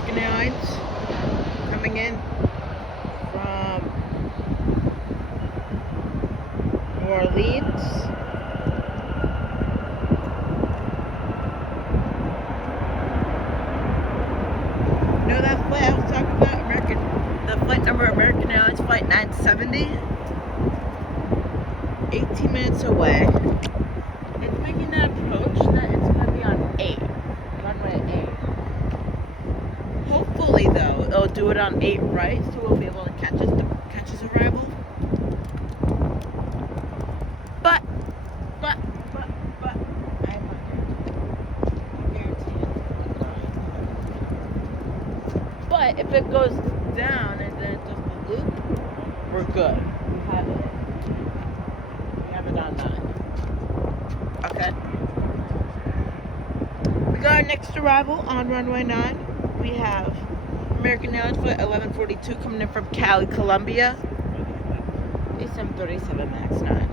American Airlines coming in from New Orleans. You know that flight I was talking about? The flight number American Airlines Flight 970. 18 minutes away. It's making that approach that it's going to be on 8. Runway 8. Hopefully, though, it'll do it on 8 right, so we'll be able to catch his arrival. But, I'm not guaranteeing. But if it goes down and then it does the loop, we're good. We have it on 9. Okay. We got our next arrival on runway 9. We have American Airlines Flight 1142 coming in from Cali, Colombia. A 737 MAX 9.